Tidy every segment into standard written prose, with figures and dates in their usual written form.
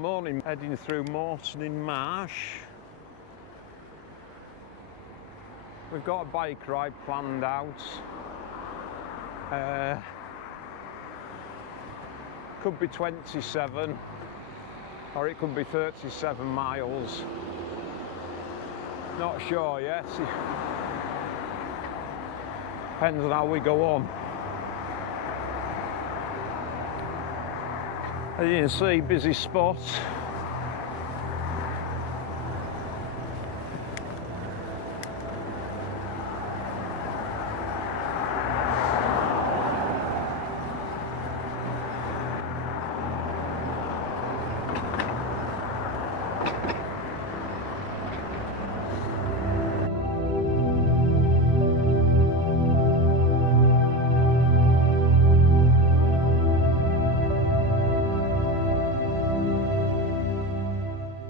Morning, heading through Moreton in Marsh. We've got a bike ride planned out. Could be 27 or it could be 37 miles. Not sure yet. Depends on how we go on. As you can see, busy spot.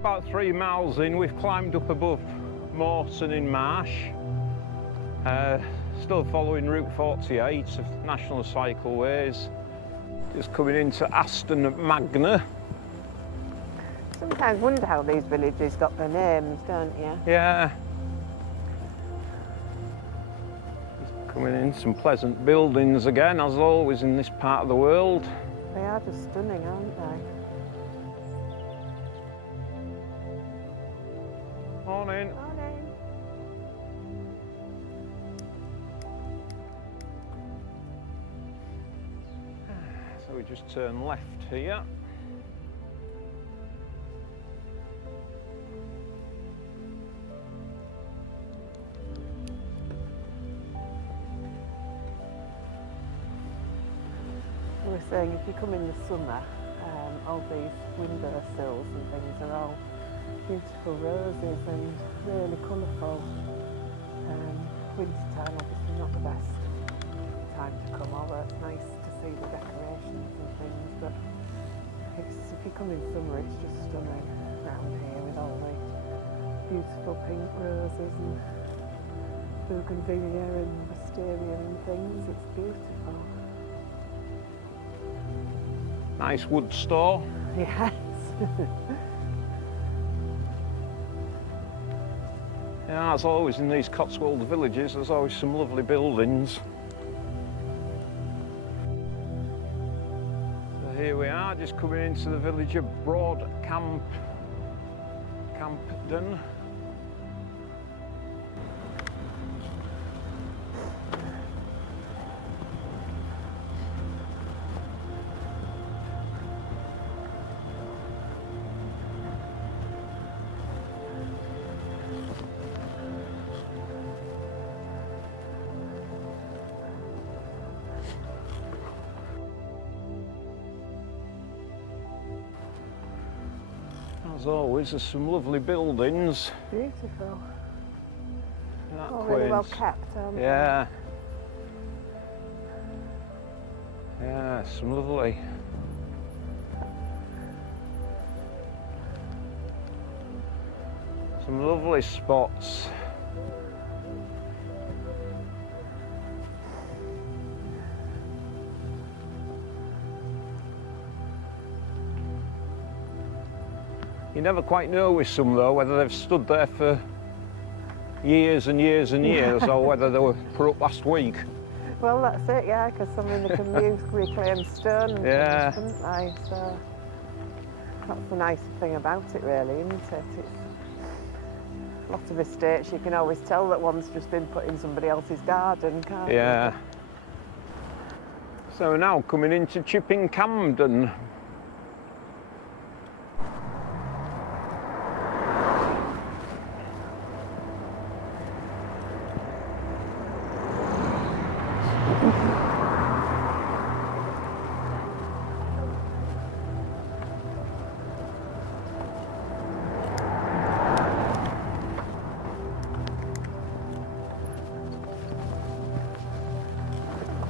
About 3 miles in, we've climbed up above Moreton in Marsh. Still following Route 48 of National Cycleways. Just coming into Aston at Magna. Sometimes wonder how these villages got their names, don't you? Yeah. Just coming in, some pleasant buildings again, as always in this part of the world. They are just stunning, aren't they? Morning. Morning. So we just turn left here. We were saying if you come in the summer, all these windowsills and things are all beautiful roses and really colourful. Winter time obviously not the best time to come, although it's nice to see the decorations and things, but if you come in summer it's just stunning around here with all the beautiful pink roses and bougainvillea and wisteria and things. It's beautiful. Nice wood store. Yes. Yeah, as always in these Cotswold villages, there's always some lovely buildings. So here we are, just coming into the village of Camden. As always, there's some lovely buildings. Beautiful. That All really well quaint. kept, aren't they? Yeah. Yeah, some lovely. Some lovely spots. You never quite know with some though whether they've stood there for years and years and years or whether they were put up last week. Well, that's it, yeah, because I mean they can use reclaimed stone and Yeah. things, couldn't they? So that's the nice thing about it, really, isn't it? It's lots of estates. You can always tell that one's just been put in somebody else's garden, can't you? Yeah. So now coming into Chipping Camden.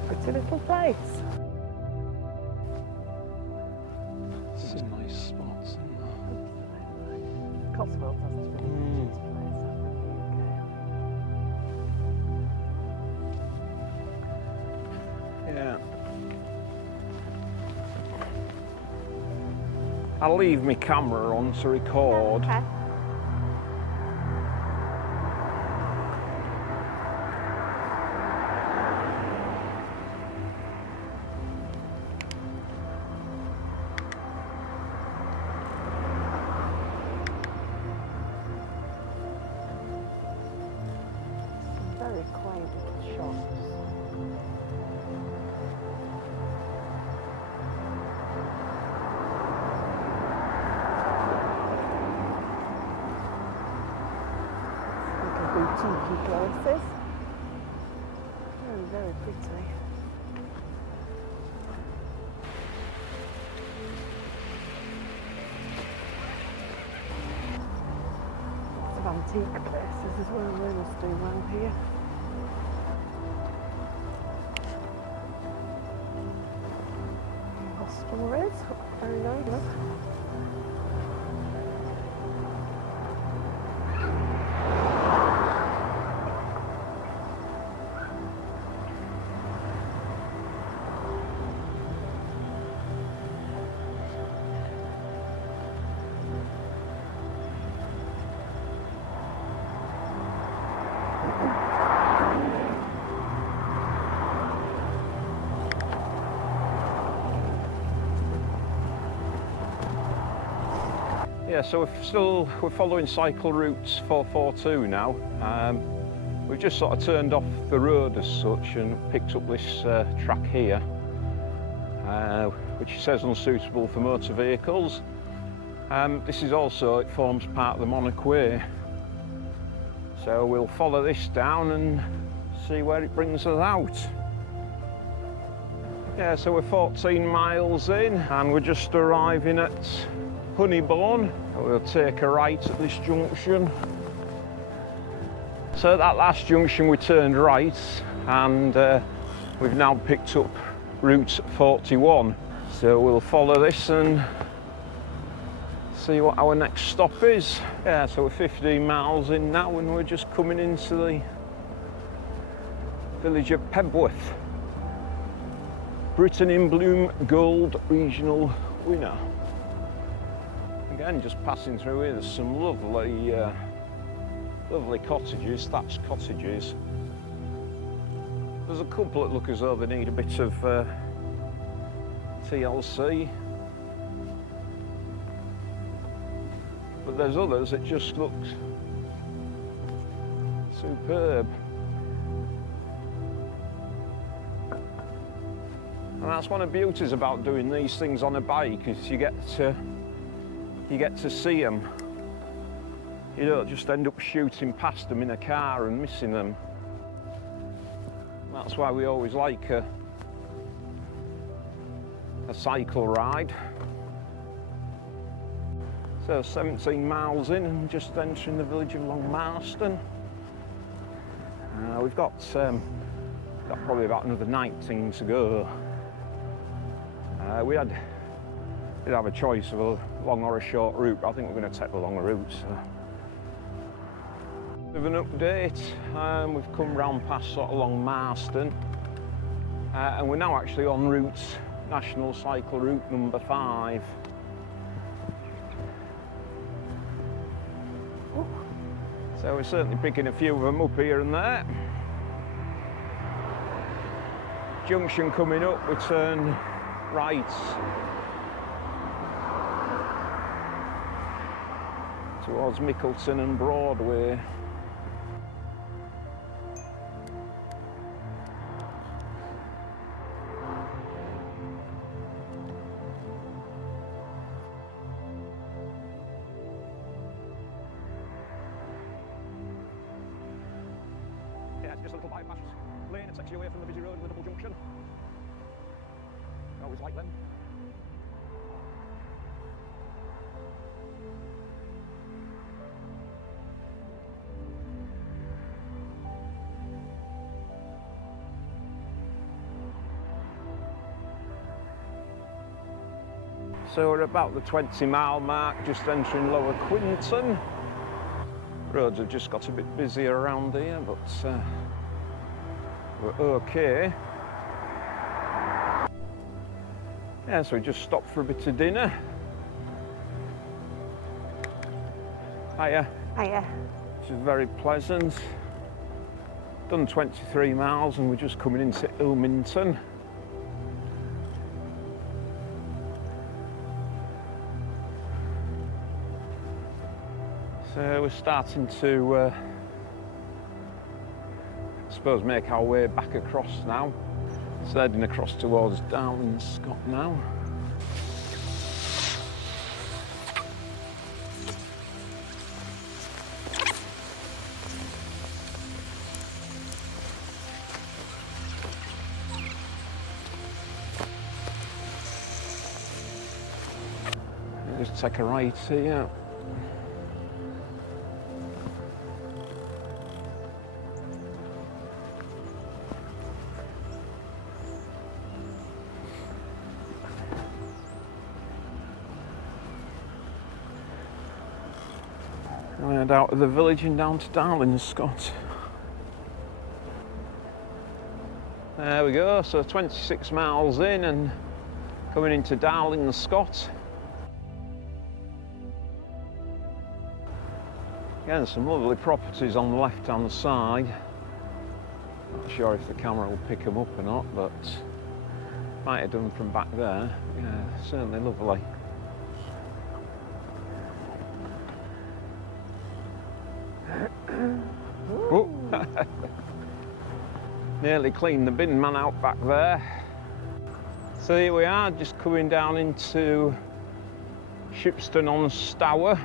Pretty little place. This is a nice spot, isn't it? Cotswold has to be the richest place in the UK. Yeah. I'll leave my camera on to record. Okay. Very quaint little shops. Little boutique places. Very, very pretty. Lots of antique places as well, they must do well here. Stories, very nice. Yeah, so we're following cycle routes 442 now. We've just sort of turned off the road as such and picked up this track here, which says unsuitable for motor vehicles. This is also, it forms part of the Monarch Way. So we'll follow this down and see where it brings us out. Yeah, so we're 14 miles in and we're just arriving at Honeybourne. We'll take a right at this junction. So at that last junction we turned right and we've now picked up route 41. So we'll follow this and see what our next stop is. Yeah, so we're 15 miles in now and we're just coming into the village of Pebworth. Britain in Bloom Gold Regional winner. Again, just passing through here, there's some lovely, lovely cottages, thatched cottages. There's a couple that look as though they need a bit of TLC. But there's others that just look superb. And that's one of the beauties about doing these things on a bike, is you get to see them. You don't just end up shooting past them in a car and missing them. That's why we always like a cycle ride. So 17 miles in and just entering the village of Marston. We've got probably about another 19 to go. We did have a choice of a long or a short route, but I think we're going to take the longer route. So. Bit of an update, we've come round past sort of along Marston, and we're now actually on route, National Cycle Route number 5. So we're certainly picking a few of them up here and there. Junction coming up, we turn right towards Mickleton and Broadway. Yeah, it's just a little bypass lane that takes you away from the busy road in the double junction. I always like them. So we're about the 20-mile mark, just entering Lower Quinton. Roads have just got a bit busier around here, but we're okay. Yeah, so we just stopped for a bit of dinner. Hiya. Hiya. Which is very pleasant. Done 23 miles and we're just coming into Ilmington. So we're starting to, I suppose, make our way back across now. So heading across towards Darlingscott now. Just take a right here. And out of the village and down to Darlingscott. There we go, so 26 miles in and coming into Darlingscott. Again, some lovely properties on the left hand side. Not sure if the camera will pick them up or not, but might have done from back there. Yeah, certainly lovely. Oh. Nearly cleaned the bin man out back there. So here we are, just coming down into Shipston on Stour.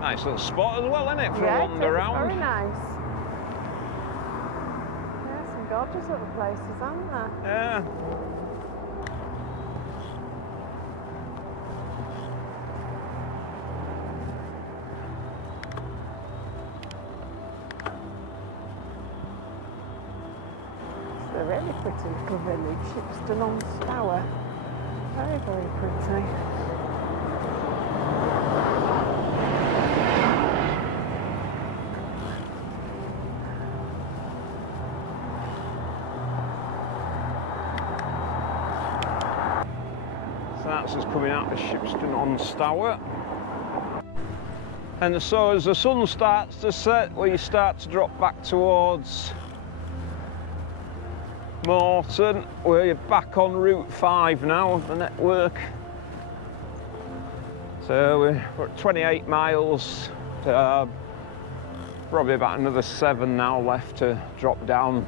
Nice little spot as well, isn't it, for a wander around? Very nice. Yeah, some gorgeous little places, aren't there? Yeah. It's a really pretty little village, Shipston on Stour. Very, very pretty. So that's us coming out of Shipston on Stour. And so as the sun starts to set, we start to drop back towards Moreton. We're back on Route 5 now of the network. So we're at 28 miles, probably about another 7 now left to drop down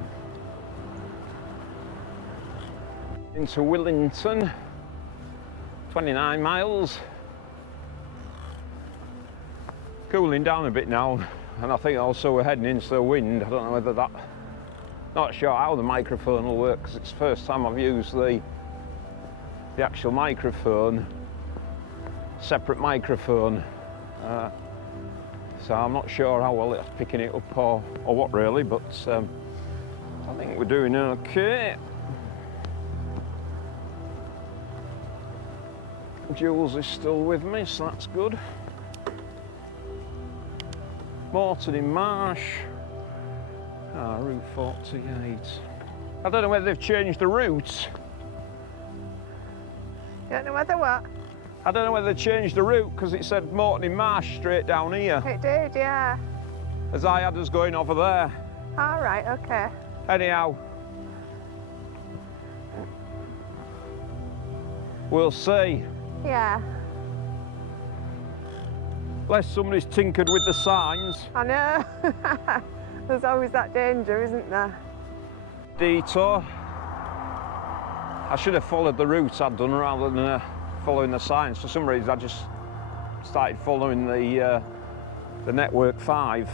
into Willington. 29 miles. Cooling down a bit now, and I think also we're heading into the wind. I don't know whether that, not sure how the microphone will work, because it's the first time I've used the actual microphone, separate microphone. So I'm not sure how well it's picking it up or what really, but I think we're doing okay. Jules is still with me, so that's good. Moreton in Marsh. Route 48. I don't know whether they've changed the route. You don't know whether what? I don't know whether they changed the route because it said Moreton in Marsh straight down here. It did, yeah. As I had us going over there. All right, okay. Anyhow, we'll see. Yeah. Unless somebody's tinkered with the signs. I know. There's always that danger, isn't there? Detour. I should have followed the route I'd done rather than following the signs. For some reason I just started following the network 5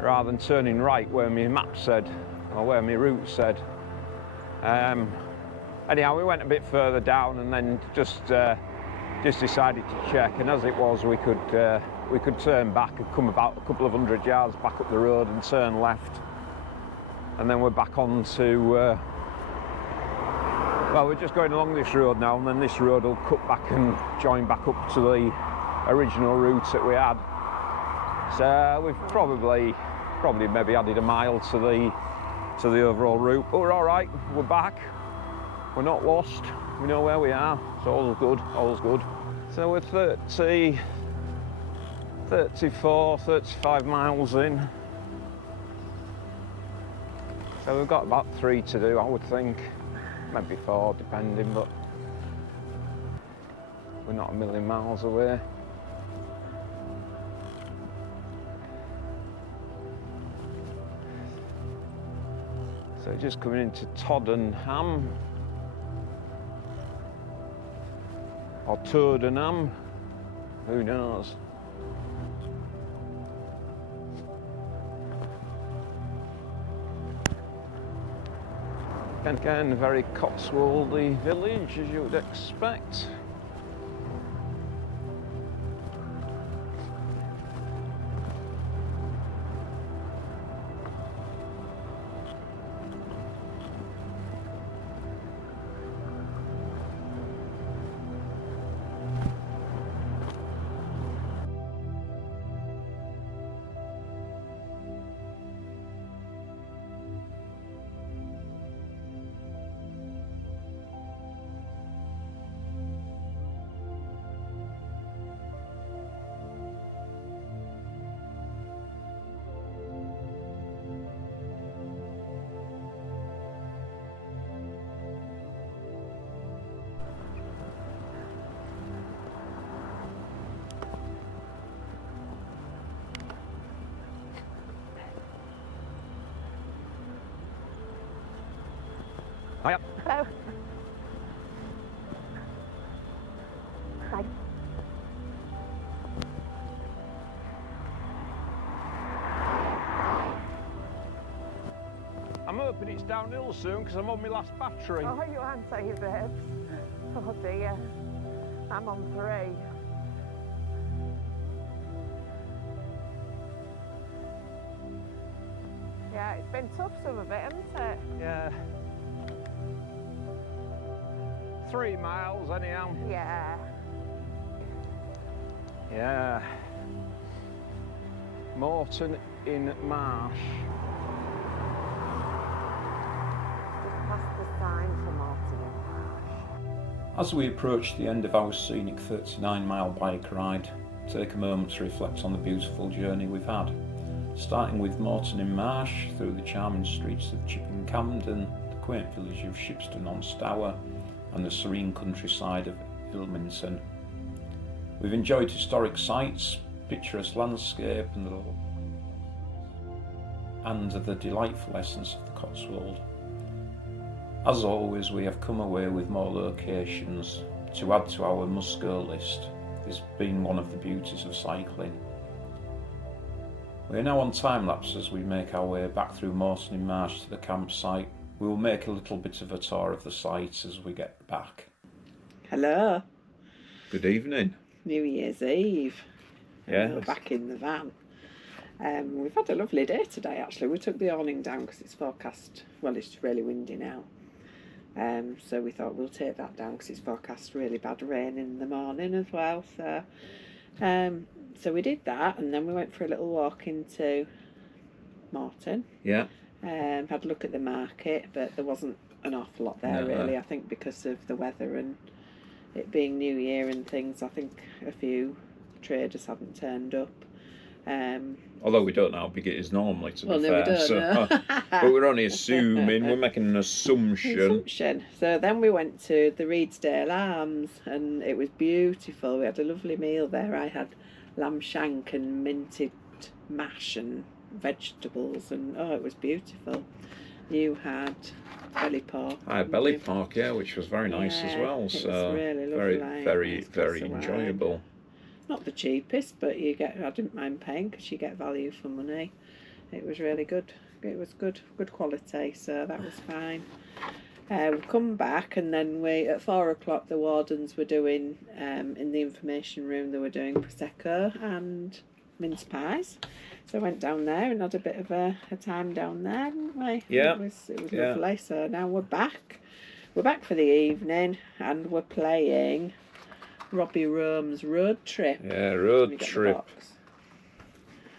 rather than turning right where my map said or where my route said. Anyhow, we went a bit further down and then just decided to check, and as it was, we could turn back and come about a couple of 100 yards back up the road and turn left, and then we're back on to well, we're just going along this road now, and then this road will cut back and join back up to the original route that we had. So we've probably maybe added a mile to the overall route, but we're all right. We're back. We're not lost. We know where we are. It's all good. All's good. So we're 34, 35 miles in. So we've got about 3 to do, I would think. Maybe 4, depending, but we're not a million miles away. So just coming into Toddenham, or Todenham, who knows? Again, a very Cotswoldy village, as you would expect. Hiya. Hello. Bye. I'm hoping it's downhill soon because I'm on my last battery. Oh, you aren't, are you, babes? Oh dear. I'm on 3. Yeah, it's been tough, some of it, hasn't it? Yeah. 3 miles anyhow. Yeah. Yeah. Moreton in Marsh. Just past the sign for Moreton in Marsh. As we approach the end of our scenic 39-mile bike ride, take a moment to reflect on the beautiful journey we've had. Starting with Moreton in Marsh, through the charming streets of Camden, the quaint village of Shipston on Stour, and the serene countryside of Ilmington. We've enjoyed historic sights, picturesque landscape, and the delightful essence of the Cotswold. As always, we have come away with more locations to add to our must-go list. This being one of the beauties of cycling. We are now on time-lapse as we make our way back through Moreton in Marsh to the campsite. We will make a little bit of a tour of the site as we get back. Hello. Good evening. New Year's Eve. Yeah. We're back in the van. We've had a lovely day today, actually. We took the awning down because it's forecast, well, it's really windy now. So we thought we'll take that down because it's forecast really bad rain in the morning as well. So we did that, and then we went for a little walk into Moreton. Yeah. Had a look at the market, but there wasn't an awful lot there really. I think because of the weather and it being New Year and things, I think a few traders haven't turned up. Although we don't know how big it is normally, to be no, fair. we don't know. But we're only assuming, we're making an assumption. So then we went to the Redesdale Arms, and it was beautiful. We had a lovely meal there. I had lamb shank and minted mash and vegetables, and oh, it was beautiful. You had belly pork. I had belly pork, yeah, which was very nice as well. It So was really lovely. very enjoyable. Not the cheapest, but I didn't mind paying because you get value for money. It was really good. It was good quality, so that was fine. We've come back, and then at 4 o'clock the wardens were doing, in the information room, they were doing Prosecco and mince pies. So I went down there and had a bit of a time down there, didn't we? Yeah. It was lovely. So now we're back. We're back for the evening, and we're playing Robbie Rome's Road Trip. Yeah, road trip.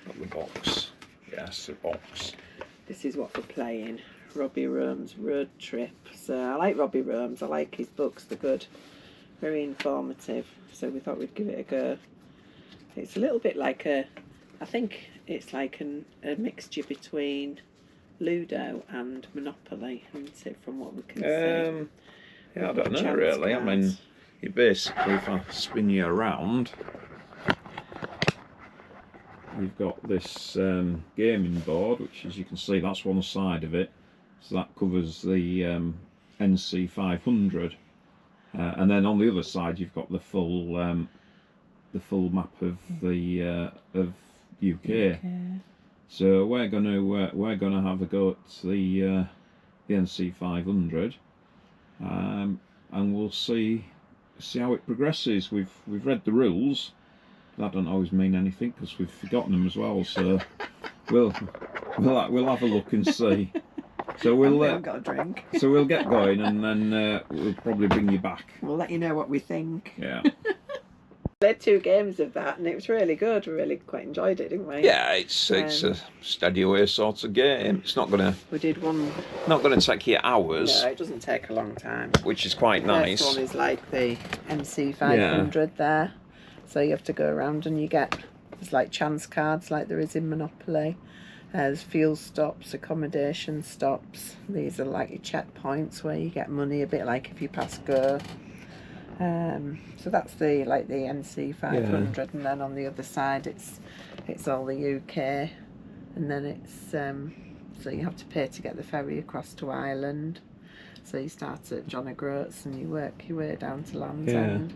Got the box. Yes, the box. This is what we're playing. Robbie Rome's Road Trip. So I like Robbie Rome's. I like his books. They're good. Very informative. So we thought we'd give it a go. It's a little bit like I think it's like a mixture between Ludo and Monopoly, isn't it, from what we can see? Yeah, I don't know really. Cards. I mean, you basically, if I spin you around, you've got this gaming board, which, as you can see, that's one side of it. So that covers the NC 500, and then on the other side you've got the full map of the of UK. So we're gonna have a go at the NC 500, and we'll see how it progresses. We've read the rules. That don't always mean anything because we've forgotten them as well. So we'll have a look and see. So we'll got a drink. So we'll get going, and then we'll probably bring you back. We'll let you know what we think. Yeah. We had 2 games of that, and it was really good. We really quite enjoyed it, didn't we? Yeah, it's a steady away sort of game. It's not gonna take you hours. No, it doesn't take a long time. Which is quite The nice. first one is like the NC 500 there. So you have to go around and there's like chance cards like there is in Monopoly. There's fuel stops, accommodation stops. These are like your checkpoints where you get money, a bit like if you pass go. So that's the NC 500, and then on the other side it's all the UK, and then it's so you have to pay to get the ferry across to Ireland. So you start at John O'Groats and you work your way down to Land's End.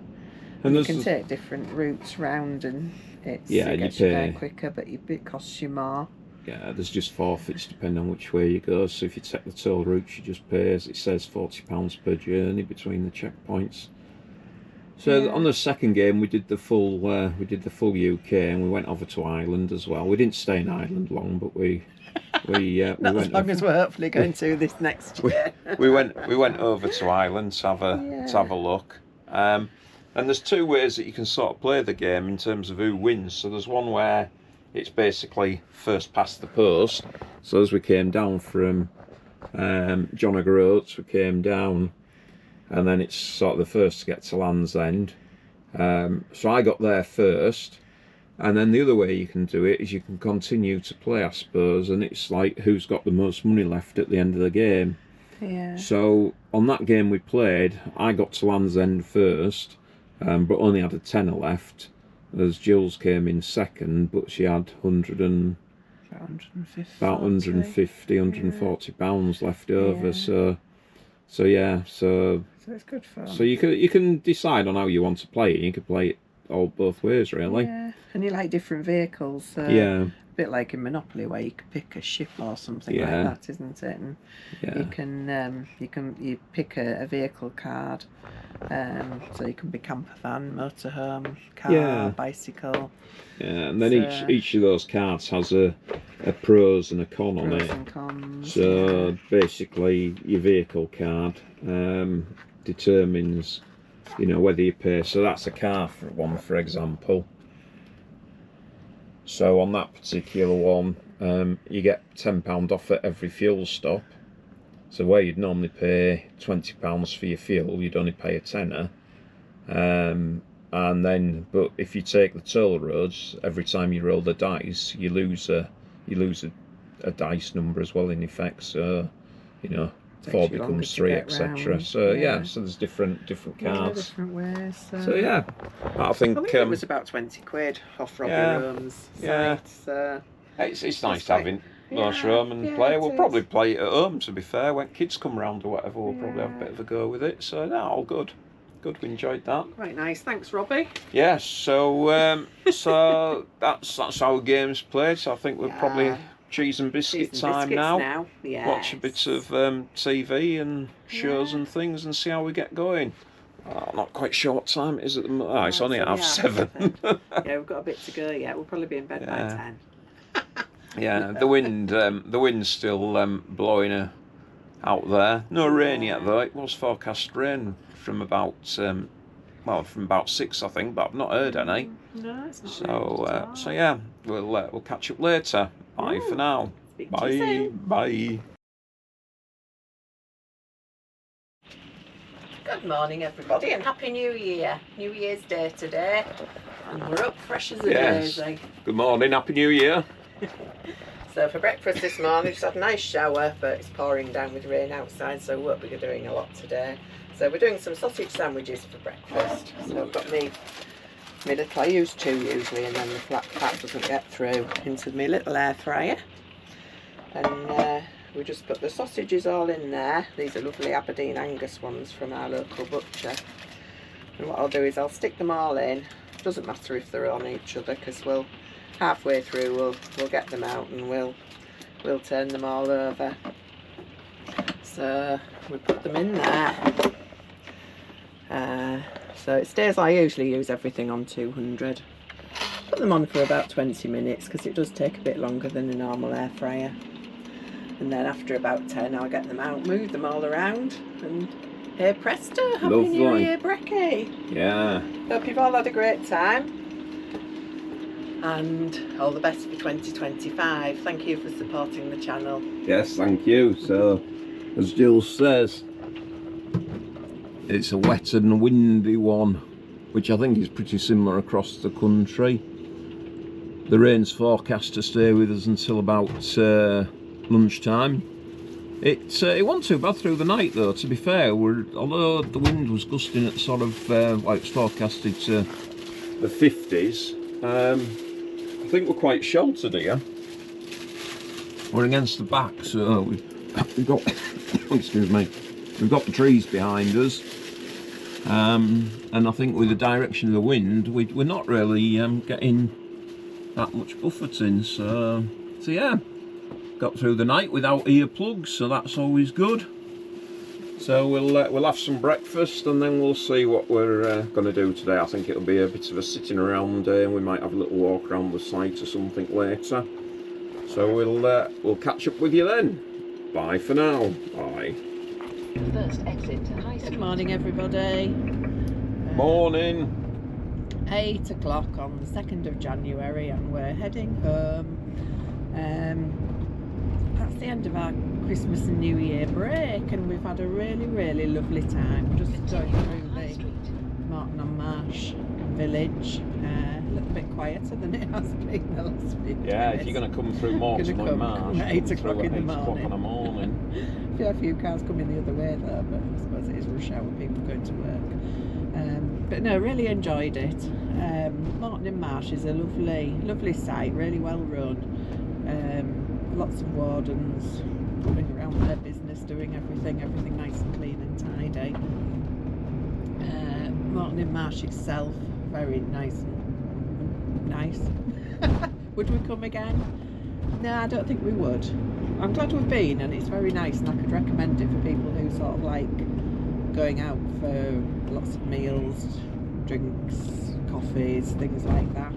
And you can take different routes round, and it gets you there quicker, but it costs you more. Yeah, there's just forfeits depending on which way you go. So if you take the toll route, you just pay, as it says, £40 per journey between the checkpoints. So on the second game, we did the full UK, and we went over to Ireland as well. We didn't stay in Ireland long, but we went as long as we're hopefully going to this next year. we went over to Ireland to have a look. And there's 2 ways that you can sort of play the game in terms of who wins. So there's one where it's basically first past the post. So as we came down from John O'Groats, we came down, and then it's sort of the first to get to Land's End. So I got there first, and then the other way you can do it is you can continue to play, I suppose, and it's like who's got the most money left at the end of the game. Yeah. So on that game we played, I got to Land's End first, but only had a tenner left, as Jules came in second, but she had £140 pounds left over. So it's good fun. So you can decide on how you want to play it. You can play it all both ways, really. Yeah, and you like different vehicles. Yeah. A bit like in Monopoly, where you can pick a ship or something like that, isn't it? And you pick a vehicle card. So you can be camper van, motorhome, car, bicycle. Yeah, and then each of those cards has a pros and a con on it. And cons, so basically, your vehicle card determines, whether you pay. So that's a car one, for example. So on that particular one, you get £10 off at every fuel stop. So where you'd normally pay £20 for your fuel, you'd only pay a tenner. And then, but if you take the toll roads, every time you roll the dice, you lose a dice number as well, in effect. So, 4 becomes 3, etc. So so there's different cards. Different ways. So I think it was about 20 quid off Robbie Rome's site. So it's nice having Motorhome and play. We'll probably play it at home, to be fair. When kids come round or whatever, we'll probably have a bit of a go with it. So all good. Good, we enjoyed that. Quite nice, thanks Robbie. Yes, so that's our games played. So I think we're probably cheese and biscuit time now. Yes. Watch a bit of TV and shows and things, and see how we get going. I'm not quite sure what time it is at the moment. It's only at 7:30. Yeah, we've got a bit to go yet. We'll probably be in bed by 10. Yeah, the wind's still blowing out there. No rain yet though. It was forecast rain from about well, from about 6, I think, but I've not heard any. No, it's not. So yeah, we'll catch up later. Bye for now. Speak to you Bye. soon. Bye. Good morning, everybody, and Happy New Year. New Year's Day today, and we're up fresh as a daisy. Good morning, Happy New Year. So for breakfast this morning, just had a nice shower, but it's pouring down with rain outside, so we won't be doing a lot today. So we're doing some sausage sandwiches for breakfast. So I've got my little, I use 2 usually, and then the flat pack doesn't get through, into my little air fryer. And we just put the sausages all in there. These are lovely Aberdeen Angus ones from our local butcher. And what I'll do is I'll stick them all in. Doesn't matter if they're on each other, because halfway through we'll get them out and we'll turn them all over. So we put them in there. So it stays. I usually use everything on 200. Put them on for about 20 minutes because it does take a bit longer than a normal air fryer. And then after about 10 I'll get them out, move them all around, and hey presto, Happy New Year, Brecky! Yeah. Hope you've all had a great time, and all the best for 2025. Thank you for supporting the channel. Yes, thank you. So, as Jill says, it's a wet and windy one, which I think is pretty similar across the country. The rain's forecast to stay with us until about lunchtime. It wasn't too bad through the night though, to be fair. Although the wind was gusting at sort of like it's forecasted to the 50s, I think we're quite sheltered here. We're against the back, so we've got excuse me, we've got the trees behind us, and I think with the direction of the wind we're not really getting that much buffeting, so yeah, got through the night without earplugs, so that's always good. So we'll have some breakfast and then we'll see what we're going to do today. I think it'll be a bit of a sitting around day, and we might have a little walk around the site or something later. So we'll catch up with you then. Bye for now. Bye. First exit to High Street. Good morning, everybody. Morning. 8 o'clock on the 2nd of January, and we're heading home. That's the end of our Christmas and New Year break, and we've had a really lovely time just going through the Moreton on Marsh village. A little bit quieter than it has been the last few days. Yeah, if you're going to come through Moreton on Marsh, at 8 o'clock in the morning. in the morning. A few cars coming the other way though, but I suppose it is rush hour, people going to work. But no, really enjoyed it. Moreton in Marsh is a lovely site, really well run. Lots of wardens going around their business, doing everything nice and clean and tidy. Moreton in Marsh itself, very nice. Would we come again? No, I don't think we would. I'm glad we've been, and it's very nice, and I could recommend it for people who sort of like going out for lots of meals, drinks, coffees, things like that.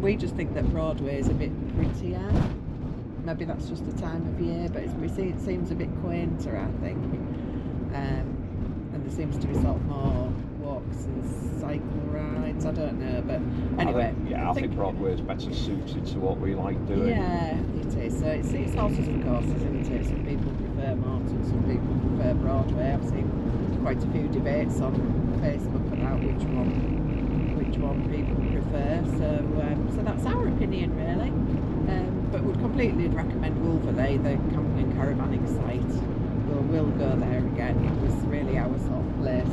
We just think that Broadway is a bit prettier. Maybe that's just the time of year, but it seems a bit quainter, I think. And there seems to be sort of more walks and cycle rides. I don't know, but anyway. I think Broadway is better suited to what we like doing. Yeah, it is. So it's horses and courses, isn't it? Some people prefer Moreton, some people prefer Broadway. I've seen quite a few debates on Facebook about which one people prefer. So that's our opinion, really. But would completely recommend Wolverley, the camping and caravanning site. We'll go there again. It was really our sort of place.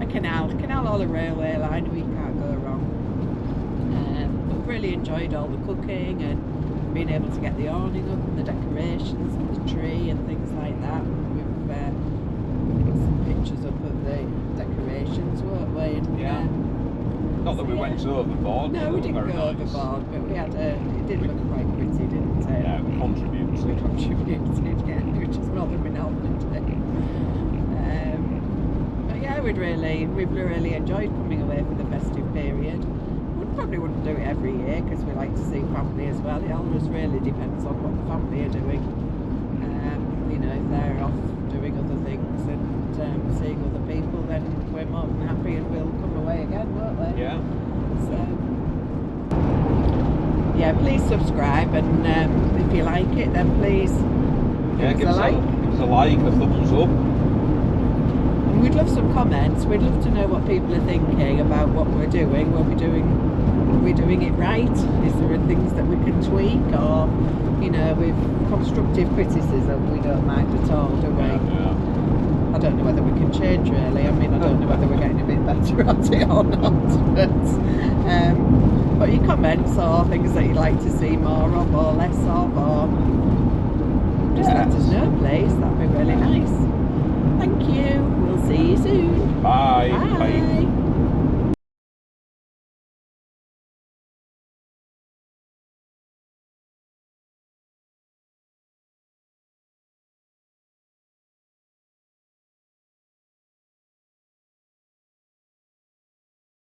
A canal or the railway line, we can't go wrong. But really enjoyed all the cooking and being able to get the awning up and the decorations and the tree and things like that. We've put some pictures up of the decorations, weren't we? And, not that we went overboard. No, we didn't go overboard, but we had it did look quite pretty, didn't it? Yeah, we contributed. Yeah, which is more than we normally do. But yeah, we've really enjoyed coming away for the festive period. We probably wouldn't do it every year because we like to see family as well. It always really depends on what the family are doing. You know, if they're off doing other things and seeing other people, then we're more than happy and we'll come away again, won't we? Yeah. So, yeah, please subscribe, and if you like it, then please give us a like. Give us a like, a thumbs up. And we'd love some comments. We'd love to know what people are thinking about what we're doing. Are we doing it right? Is there things that we can tweak, or with constructive criticism we don't mind at all, do we? Yeah. I don't know whether we can change really. I mean, I don't know whether we're getting a bit better at it or not. But your comments or things that you'd like to see more of or less of, or just let us know, please. That'd be really nice. Thank you. We'll see you soon. Bye. Bye.